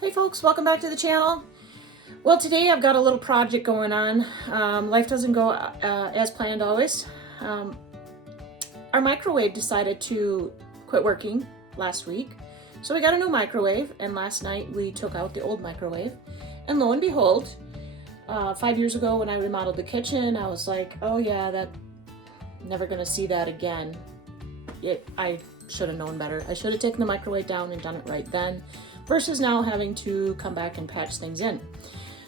Hey folks, welcome back to the channel. Well, today I've got a little project going on. Life doesn't go as planned always. Our microwave decided to quit working last week. So we got a new microwave, and last night we took out the old microwave. And lo and behold, 5 years ago when I remodeled the kitchen, I was like, oh yeah, that never gonna see that again. I should have known better. I should have taken the microwave down and done it right then, versus now having to come back and patch things in.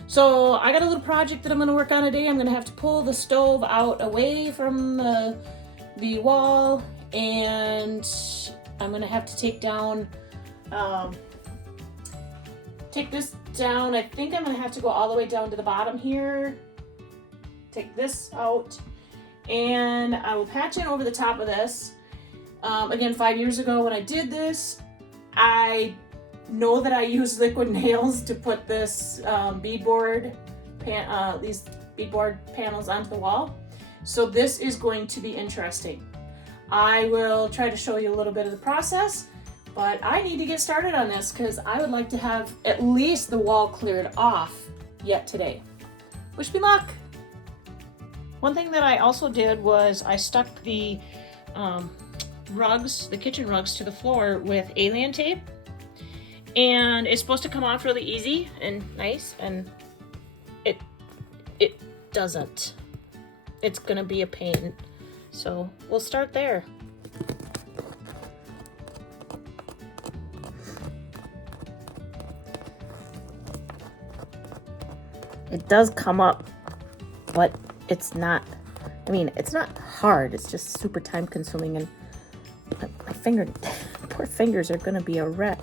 So I got a little project that I'm gonna work on today. I'm gonna have to pull the stove out away from the wall, and I'm gonna have to take this down. I think I'm gonna have to go all the way down to the bottom here, take this out, and I will patch in over the top of this. Again, 5 years ago when I did this, I know that I used liquid nails to put this these beadboard panels onto the wall. So this is going to be interesting. I will try to show you a little bit of the process, but I need to get started on this because I would like to have at least the wall cleared off yet today. Wish me luck. One thing that I also did was I stuck the rugs, the kitchen rugs, to the floor with alien tape, and it's supposed to come off really easy and nice, and it doesn't. It's gonna be a pain, so we'll start there. It does come up, but it's not, it's not hard, it's just super time consuming, and my poor fingers are gonna be a wreck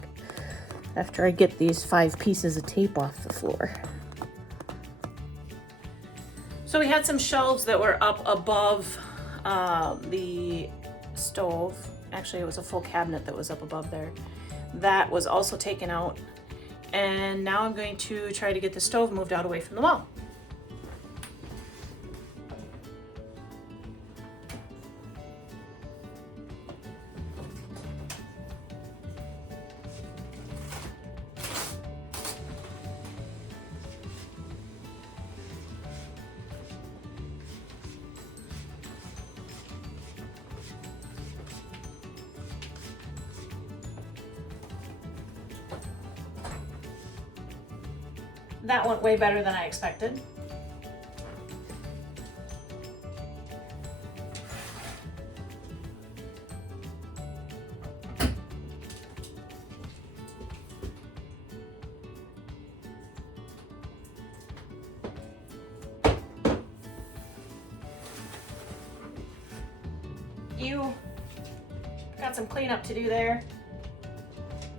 after I get these 5 pieces of tape off the floor. So we had some shelves that were up above the stove. Actually, it was a full cabinet that was up above there. That was also taken out. And now I'm going to try to get the stove moved out away from the wall. That went way better than I expected. Got some cleanup to do there.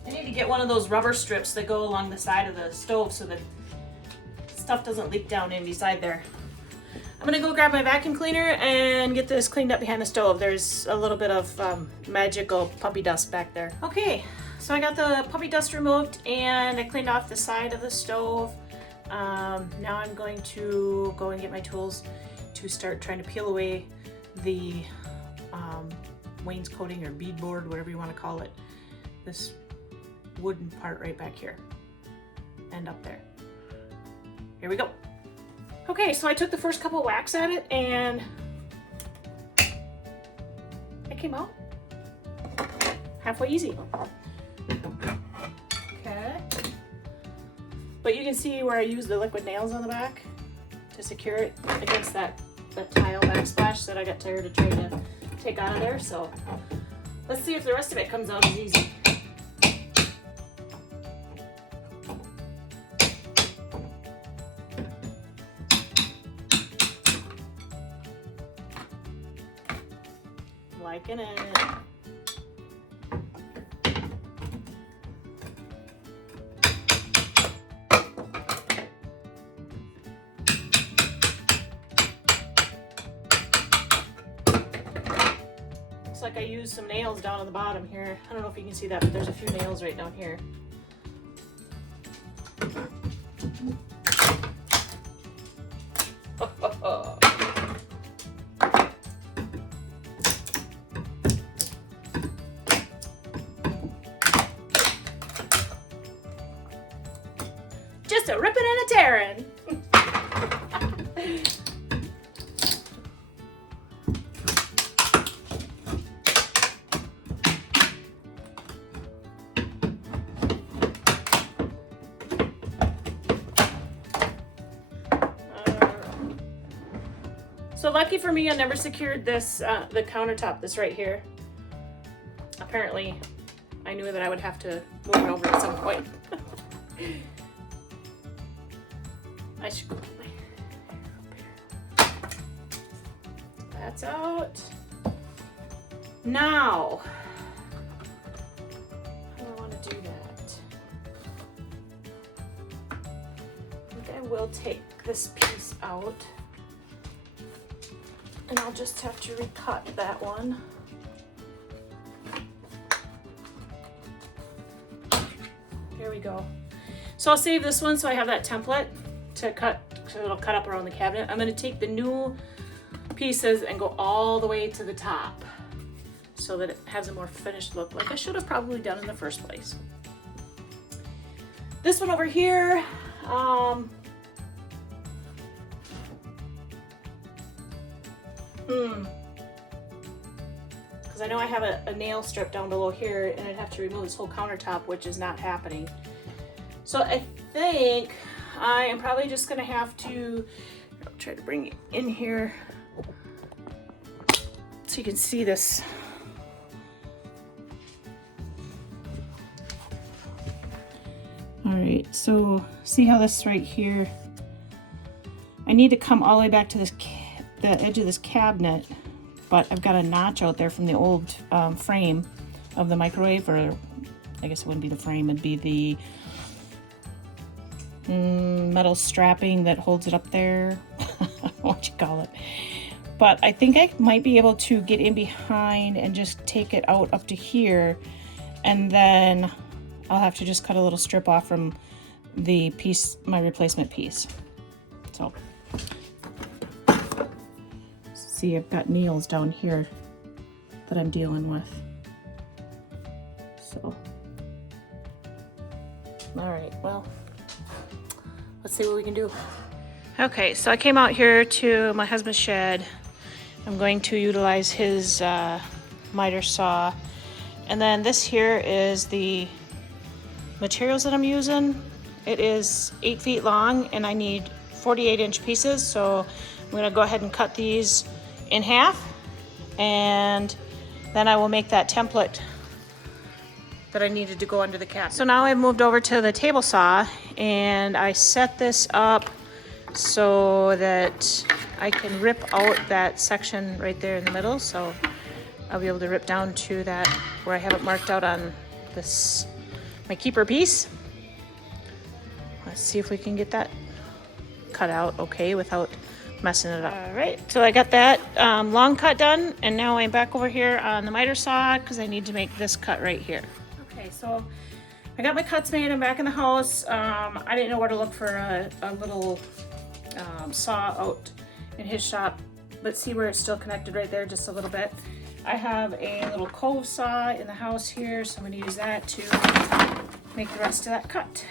I need to get one of those rubber strips that go along the side of the stove so that stuff doesn't leak down in beside there. I'm gonna go grab my vacuum cleaner and get this cleaned up behind the stove. There's a little bit of magical puppy dust back there. Okay, so I got the puppy dust removed and I cleaned off the side of the stove. Now I'm going to go and get my tools to start trying to peel away the wainscoting or beadboard, whatever you want to call it. This wooden part right back here and up there. Here we go. Okay, so I took the first couple whacks at it and it came out halfway easy. Okay. But you can see where I used the liquid nails on the back to secure it against that tile backsplash that I got tired of trying to take out of there. So let's see if the rest of it comes out as easy. Liking it. Looks like I used some nails down on the bottom here. I don't know if you can see that, but there's a few nails right down here. just a ripping and a tearing. So lucky for me, I never secured this, the countertop, this right here. Apparently, I knew that I would have to move it over at some point. I should go put my hair up here. That's out. Now, how do I want to do that? I think I will take this piece out. And I'll just have to recut that one. Here we go. So I'll save this one so I have that template to cut, so it'll cut up around the cabinet. I'm gonna take the new pieces and go all the way to the top so that it has a more finished look, like I should have probably done in the first place. This one over here, because I know I have a nail strip down below here and I'd have to remove this whole countertop, which is not happening. So I think I am probably just gonna have to try to bring it in here so you can see this. All right, so see how this right here, I need to come all the way back to this the edge of this cabinet, but I've got a notch out there from the old frame of the microwave, or I guess it wouldn't be the frame, it'd be the metal strapping that holds it up there. What you call it. But I think I might be able to get in behind and just take it out up to here, and then I'll have to just cut a little strip off from the piece, my replacement piece. So see, I've got nails down here that I'm dealing with. So, all right, well, let's see what we can do. Okay, so I came out here to my husband's shed. I'm going to utilize his miter saw. And then this here is the materials that I'm using. It is 8 feet long and I need 48-inch pieces. So I'm gonna go ahead and cut these in half, and then I will make that template that I needed to go under the cabinet. So now I've moved over to the table saw and I set this up so that I can rip out that section right there in the middle. So I'll be able to rip down to that where I have it marked out on this, my keeper piece. Let's see if we can get that cut out okay without messing it up. All right, so I got that long cut done, and now I'm back over here on the miter saw because I need to make this cut right here. Okay, so I got my cuts made. I'm back in the house. I didn't know where to look for a little saw out in his shop, but see where it's still connected right there just a little bit. I have a little cove saw in the house here, so I'm going to use that to make the rest of that cut.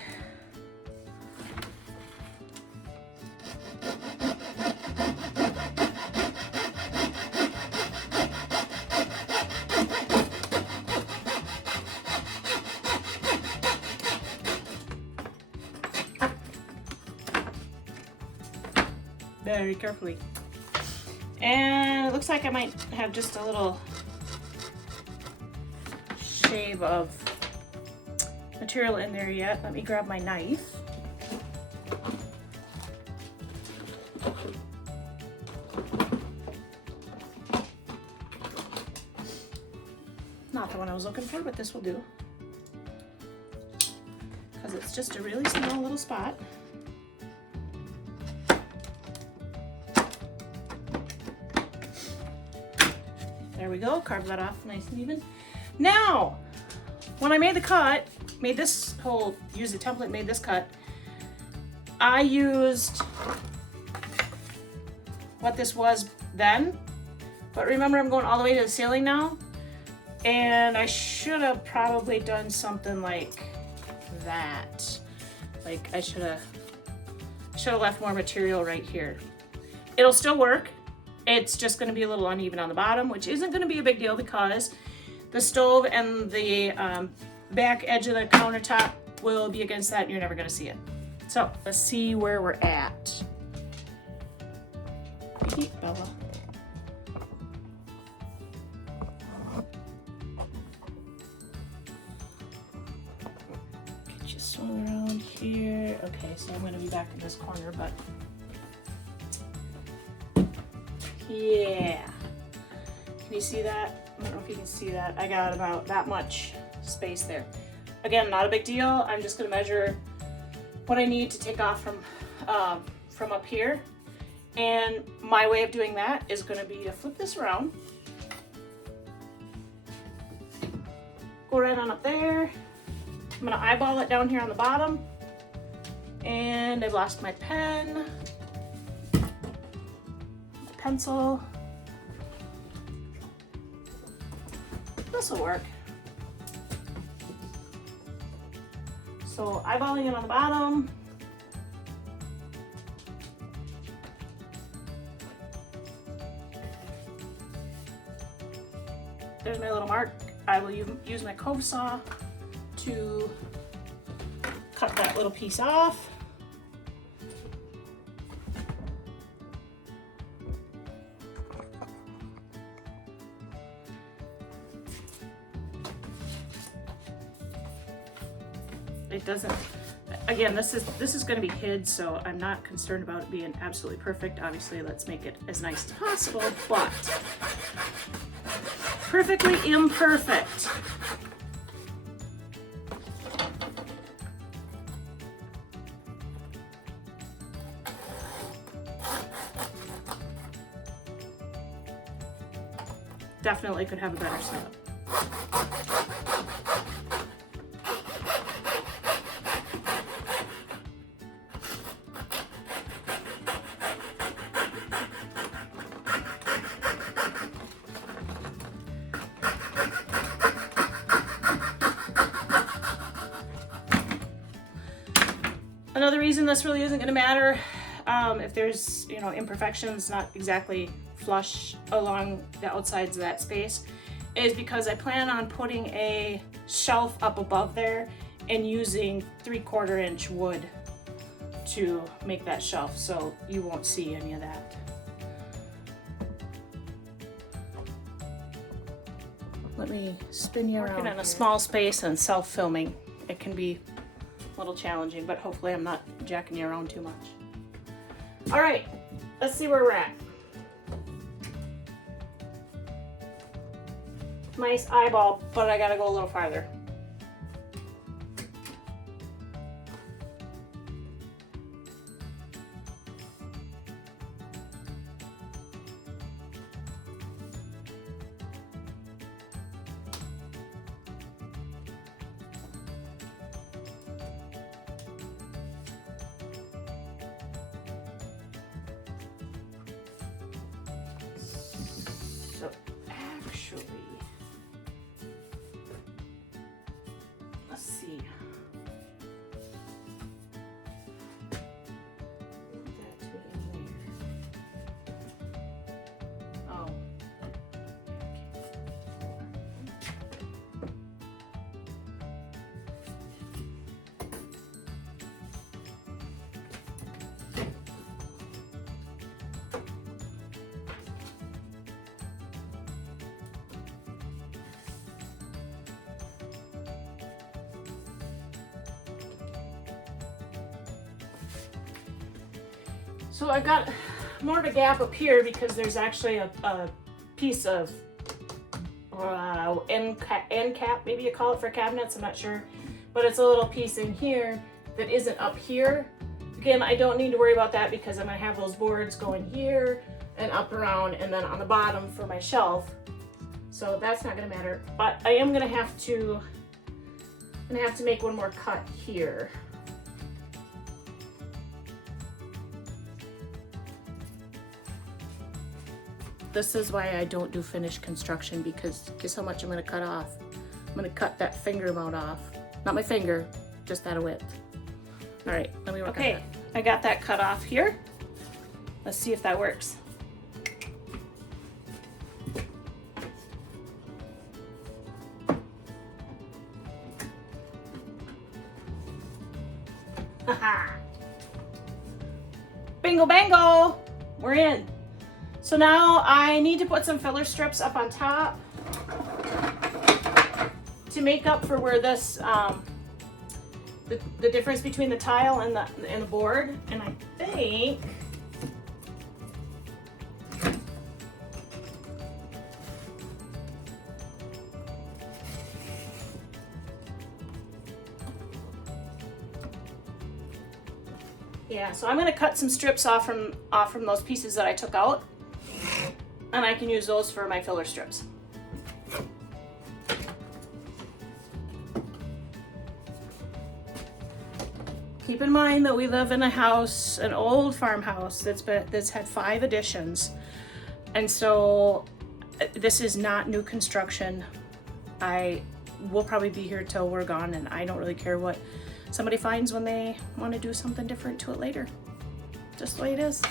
Very carefully. And it looks like I might have just a little shave of material in there yet. Let me grab my knife. Not the one I was looking for, but this will do. Because it's just a really small little spot. There we go, carve that off nice and even. Now, when I made the cut, made this whole, used the template, made this cut, I used what this was then, but remember I'm going all the way to the ceiling now, and I should have probably done something like that. Like I should have should have left more material right here. It'll still work. It's just going to be a little uneven on the bottom, which isn't going to be a big deal because the stove and the back edge of the countertop will be against that and you're never going to see it. So let's see where we're at. Hey, Bella. Get you swung around here. Okay, so I'm going to be back in this corner, but yeah. Can you see that? I don't know if you can see that. I got about that much space there. Again, not a big deal. I'm just going to measure what I need to take off from up here. And my way of doing that is going to be to flip this around. Go right on up there. I'm going to eyeball it down here on the bottom. And I've lost my pen. Pencil. This will work. So eyeballing it on the bottom. There's my little mark. I will use my cove saw to cut that little piece off. It doesn't, again, this is going to be hid, so I'm not concerned about it being absolutely perfect. Obviously, let's make it as nice as possible, but perfectly imperfect. Definitely could have a better setup. Another reason this really isn't going to matter, if there's, you know, imperfections, not exactly flush along the outsides of that space, is because I plan on putting a shelf up above there and using 3/4 inch wood to make that shelf, so you won't see any of that. Let me spin you around. Working in a small space and self-filming, it can be a little challenging, but hopefully I'm not jacking you around too much. All right, let's see where we're at. Nice eyeball, but I gotta go a little farther. So actually, let's see. Put that in there. Oh. So I've got more of a gap up here because there's actually a piece of end cap, maybe you call it, for cabinets, I'm not sure. But it's a little piece in here that isn't up here. Again, I don't need to worry about that because I'm gonna have those boards going here and up around and then on the bottom for my shelf. So that's not gonna matter. But I am gonna have to make one more cut here. This is why I don't do finished construction, because guess how much I'm gonna cut off? I'm gonna cut that finger amount off. Not my finger, just that width. All right, let me work on that. I got that cut off here. Let's see if that works. Haha. Bingo bango! We're in. So now I need to put some filler strips up on top to make up for where this the difference between the tile and the board. And I think yeah, so I'm going to cut some strips off from those pieces that I took out, and I can use those for my filler strips. Keep in mind that we live in a house, an old farmhouse that's had 5 additions, and so this is not new construction. I will probably be here till we're gone, and I don't really care what somebody finds when they want to do something different to it later. Just the way it is.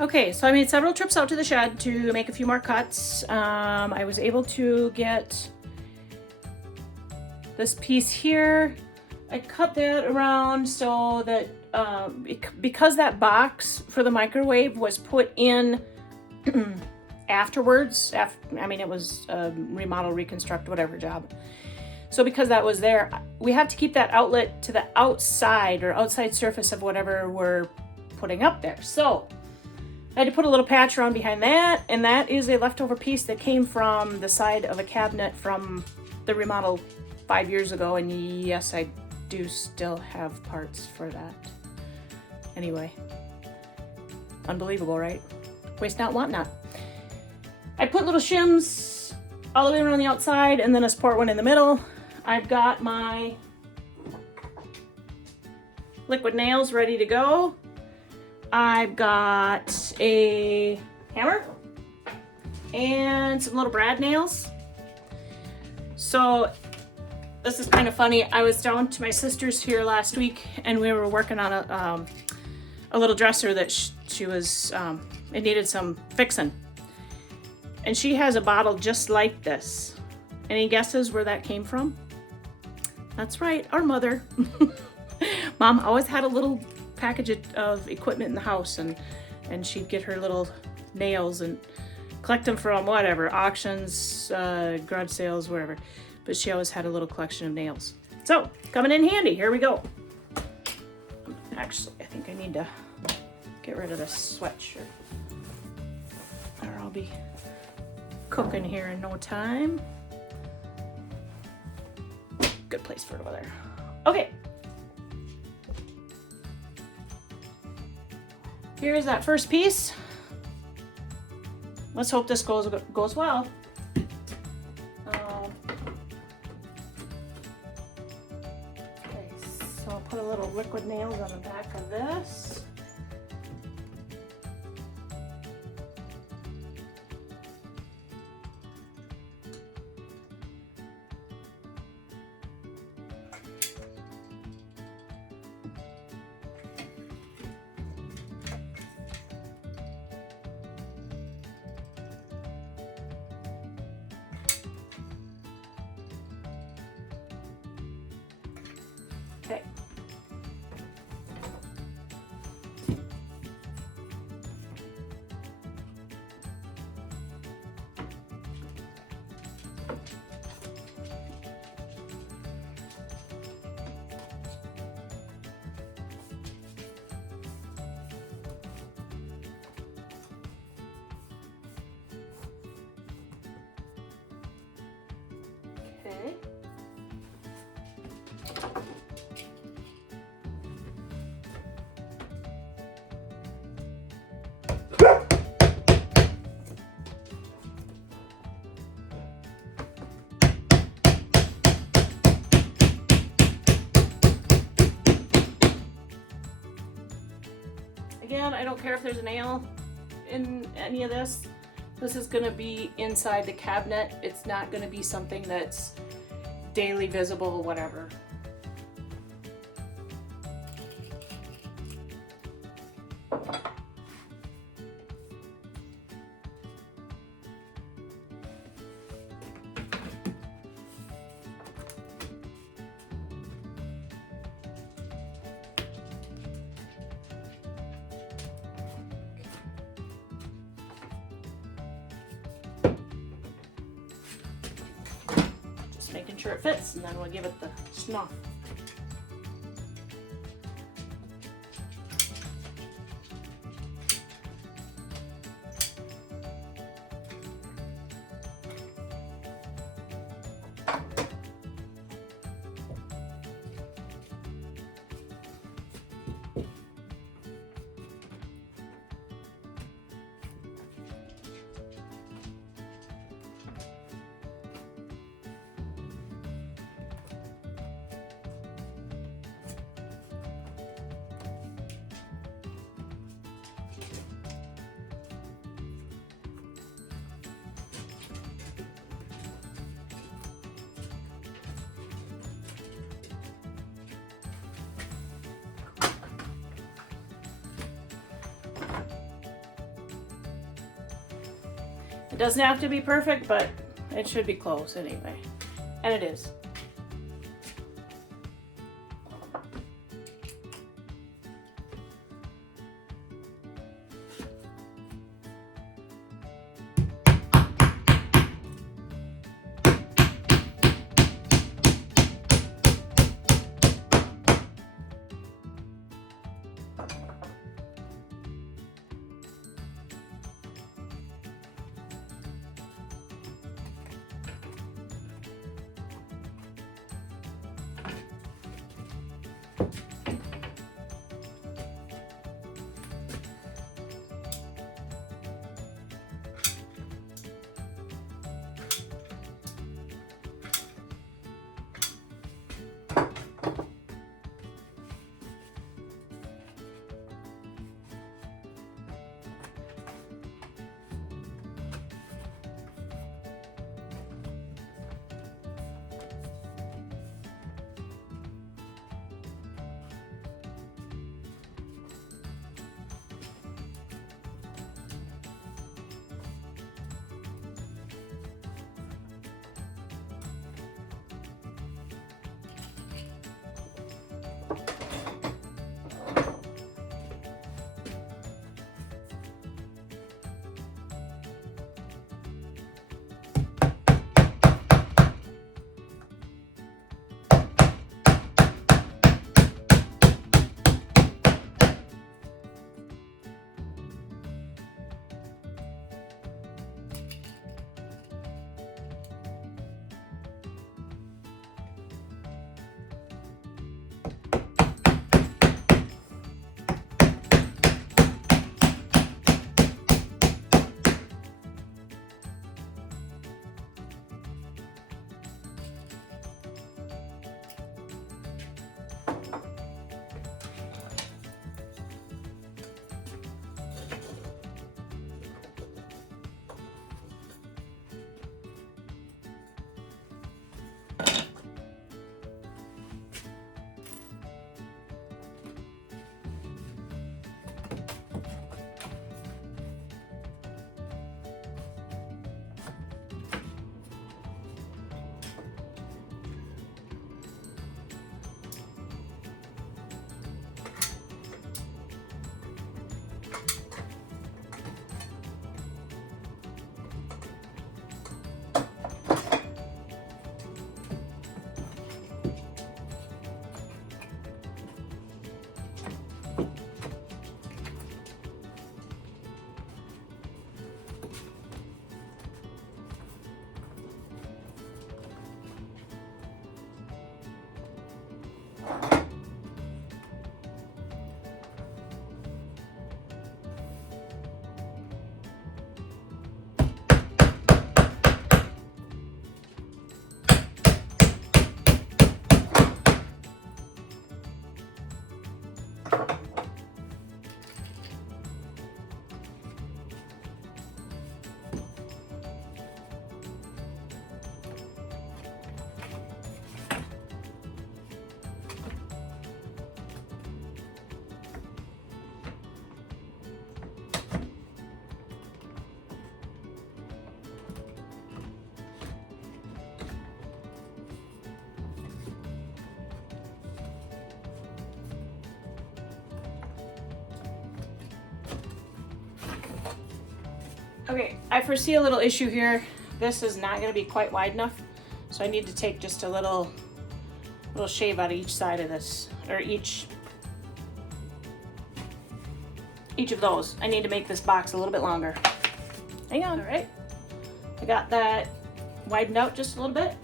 Okay, so I made several trips out to the shed to make a few more cuts. I was able to get this piece here. I cut that around so that because that box for the microwave was put in afterwards, I mean, it was a remodel, reconstruct, whatever job. So because that was there, we have to keep that outlet to the outside or outside surface of whatever we're putting up there. So I had to put a little patch around behind that, and that is a leftover piece that came from the side of a cabinet from the remodel 5 years ago, and yes, I do still have parts for that. Anyway, unbelievable, right? Waste not, want not. I put little shims all the way around the outside and then a support one in the middle. I've got my liquid nails ready to go. I've got a hammer and some little brad nails. So this is kind of funny. I was down to my sister's here last week, and we were working on a little dresser that she was, it needed some fixing. And she has a bottle just like this. Any guesses where that came from? That's right, our mother. Mom always had a little package of equipment in the house, and she'd get her little nails and collect them from whatever, auctions, garage sales, wherever. But she always had a little collection of nails. So, coming in handy, here we go. Actually, I think I need to get rid of this sweatshirt, or I'll be cooking here in no time. Good place for it over there. Okay. Here's that first piece. Let's hope this goes well. Okay, so I'll put a little liquid nails on the back of this. Okay. Okay. Again, I don't care if there's a nail in any of this. This is gonna be inside the cabinet. It's not gonna be something that's daily visible, whatever. sure it fits, and then we'll give it the snuff. It doesn't have to be perfect, but it should be close anyway. And it is. Okay, I foresee a little issue here. This is not going to be quite wide enough. So I need to take just a little shave out of each side of this, or each of those. I need to make this box a little bit longer. Hang on, all right? I got that widened out just a little bit.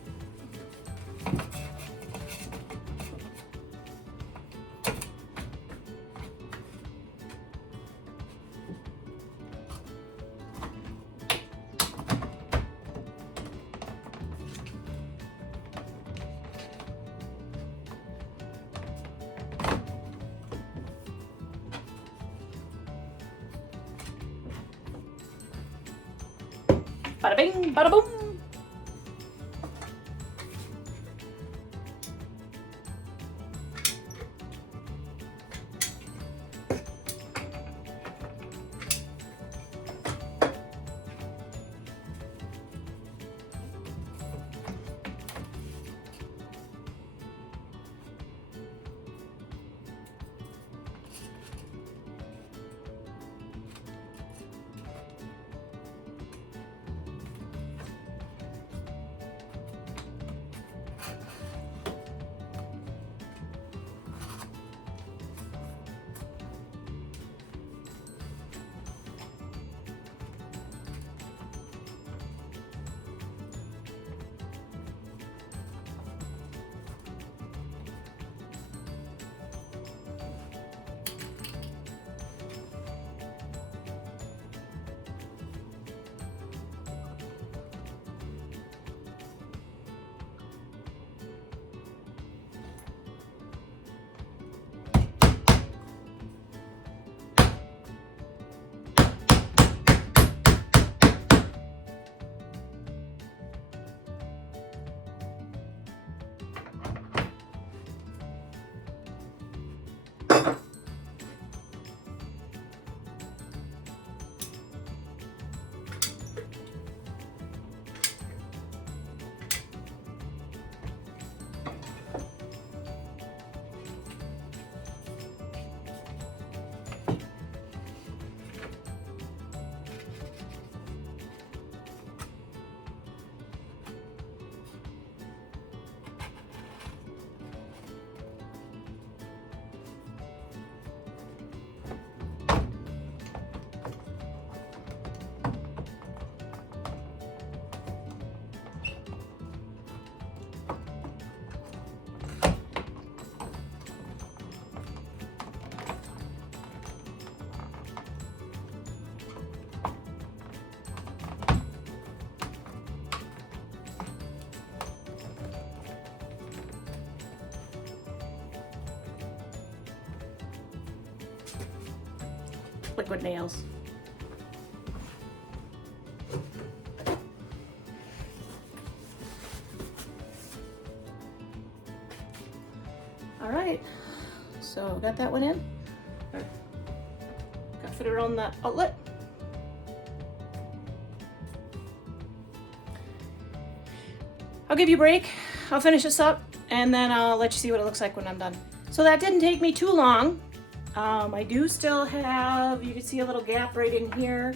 Bada bing, bada boom. Liquid nails. All right, so got that one in. Got to fit it around the outlet. I'll give you a break. I'll finish this up and then I'll let you see what it looks like when I'm done. So that didn't take me too long. I do still have, you can see a little gap right in here.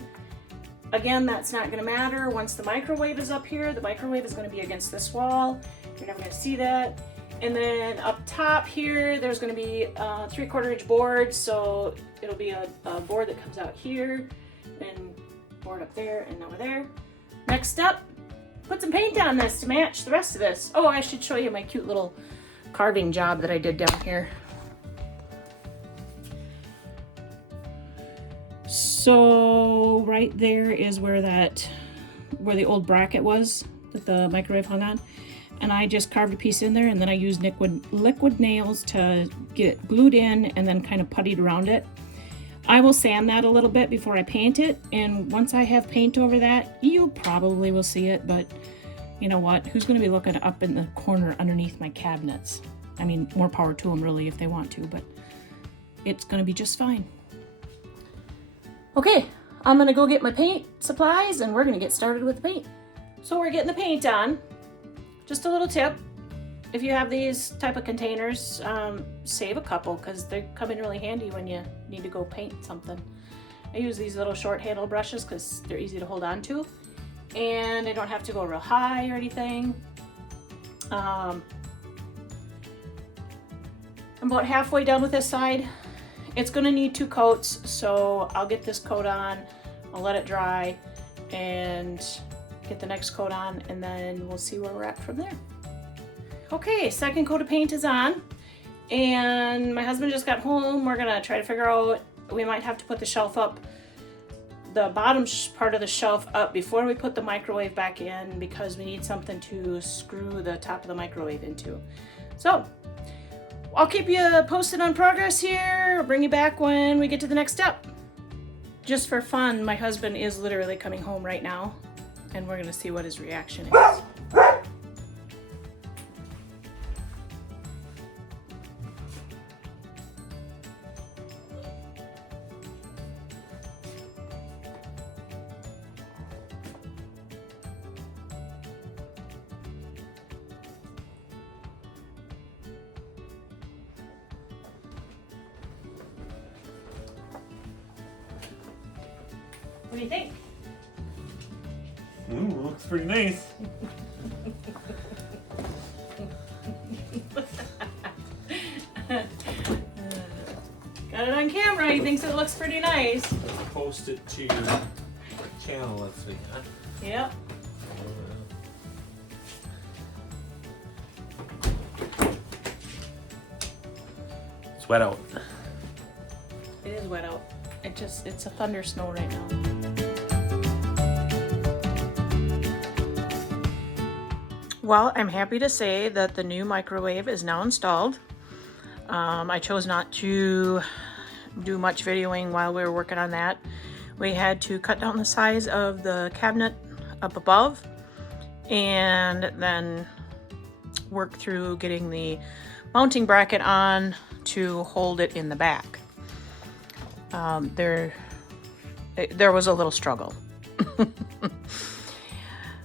Again, that's not going to matter. Once the microwave is up here, the microwave is going to be against this wall. You're never going to see that. And then up top here, there's going to be a 3/4 inch board. So it'll be a board that comes out here and board up there and over there. Next up, put some paint on this to match the rest of this. Oh, I should show you my cute little carving job that I did down here. So right there is where the old bracket was that the microwave hung on. And I just carved a piece in there and then I used liquid nails to get it glued in and then kind of puttied around it. I will sand that a little bit before I paint it. And once I have paint over that, you probably will see it, but you know what? Who's going to be looking up in the corner underneath my cabinets? I mean, more power to them really if they want to, but it's going to be just fine. Okay, I'm gonna go get my paint supplies and we're gonna get started with the paint. So we're getting the paint on. Just a little tip, if you have these type of containers, save a couple because they come in really handy when you need to go paint something. I use these little short handle brushes because they're easy to hold on to and I don't have to go real high or anything. I'm about halfway done with this side. It's gonna need 2 coats, so I'll get this coat on, I'll let it dry, and get the next coat on, and then we'll see where we're at from there. Okay, second coat of paint is on, and my husband just got home. We're gonna try to figure out, we might have to put the shelf up, the bottom part of the shelf up before we put the microwave back in, because we need something to screw the top of the microwave into. So I'll keep you posted on progress here. I'll bring you back when we get to the next step. Just for fun, my husband is literally coming home right now, and we're gonna see what his reaction is. What do you think? Ooh, looks pretty nice. Got it on camera. He thinks it looks pretty nice. Let's post it to your channel. Let's see. Huh? Yep. It's wet out. It is wet out. It's a thunder snow right now. Well, I'm happy to say that the new microwave is now installed. I chose not to do much videoing while we were working on that. We had to cut down the size of the cabinet up above and then work through getting the mounting bracket on to hold it in the back. There was a little struggle.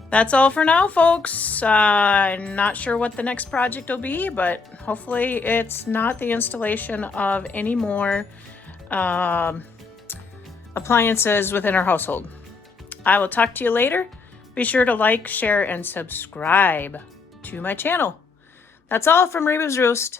That's all for now, folks. I'm not sure what the next project will be, but hopefully it's not the installation of any more appliances within our household. I will talk to you later. Be sure to like, share, and subscribe to my channel. That's all from Reba's Roost.